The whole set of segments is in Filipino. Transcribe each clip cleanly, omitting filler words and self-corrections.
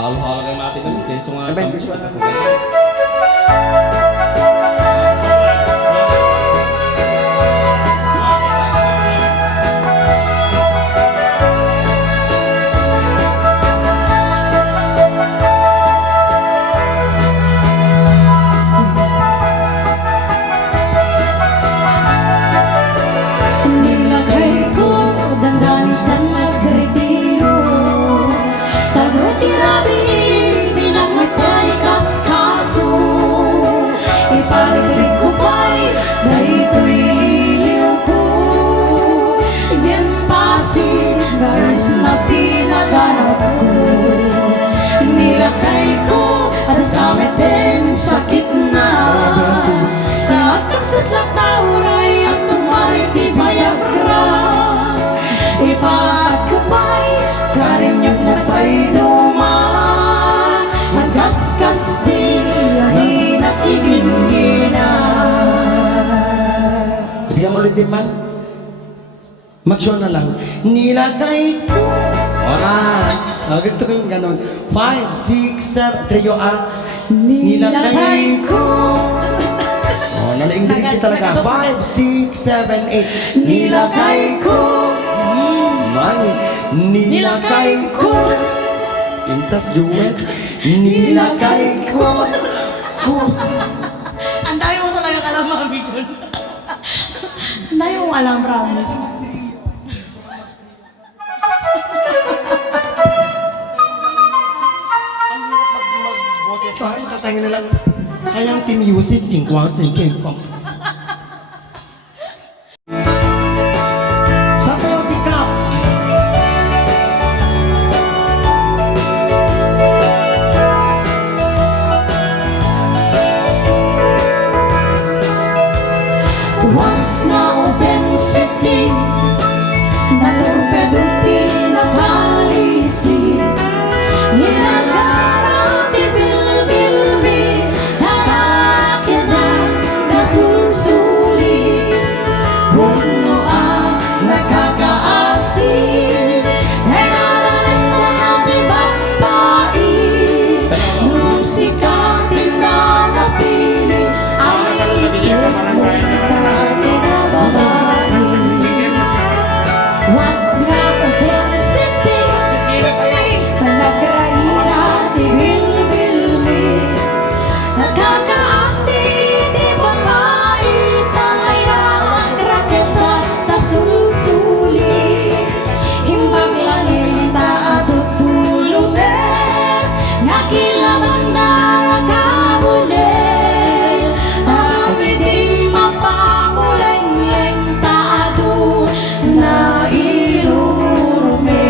Halo-halo kayak mati kan jadi semua. Sakit na Nagkagsat lang tauray At tumarit ipayagra Ipagkapay Karinyog na pa'y duman Magkaskas di Yahin at igingina Sige mo ulit man Mag-show na lang Nilagay ko gusto ko yung ganon 5, 6, 7 Trio A Nilagay ko nanaingding talaga 5, 6, 7, 8 Nilagay ko Nilagay ko Intas duet Nilagay ko Ang dami mo talaga alam mga Bichon. Ang dami mo alam, promise. Sayang na lang sayang team music jingkwang sasayaw si Kap Was na open city na torpedong tinagalisi Ginagara ti bilbilbi Harakidan na susuli Puno ang nakakaasi Nainadanes na di babae Musika din na napili Ay Was nga open city Panagraina di bilbilbi Nakakaasi di babae Tangayang raketa ta susuli Himbang langit at puluber Nakilaman na rakabuner Ang hindi mapamuleng taado na irurume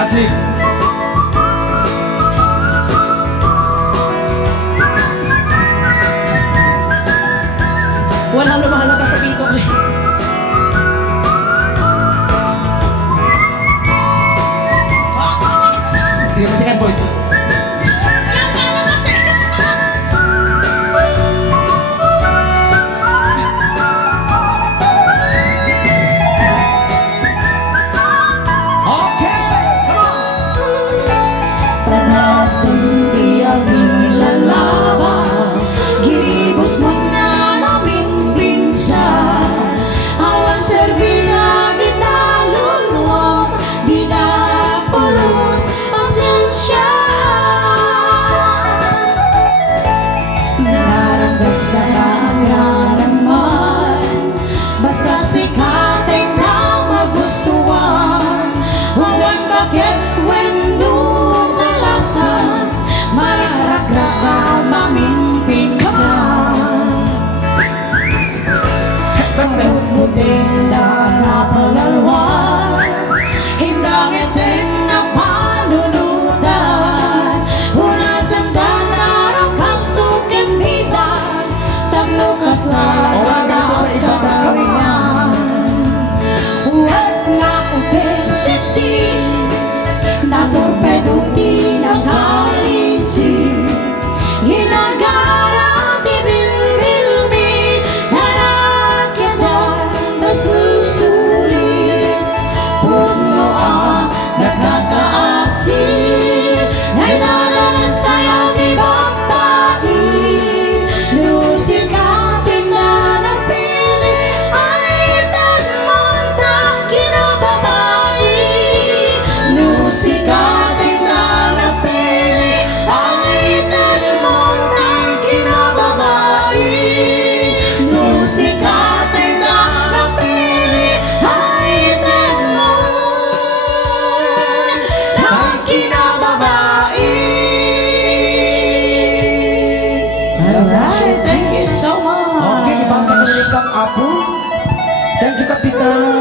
Atlet Wala lumalabas sa pito ko eh. sige masikan boy Panasundi ang nilalaba Giribos mo na namin pinsa Awan servina kita luluwag Di na pulos pasensya Naranggas ka na ang naraman Basta sikat ay na magustuhan Wawan bakit when mararaga ang maming pinsan Pagmutin na napalalwan Hindangit din na panunudan Punasan na narakasukin bidan Taglukas na galaw kadawian Was nga open city Na torpedong tinagalisi Ginagara ti bilbilmi Harakyadan na lalaki na babae. Alright, thank you so much. Okay, ibasa ko ni Kap Apo. Thank you, Kapitan.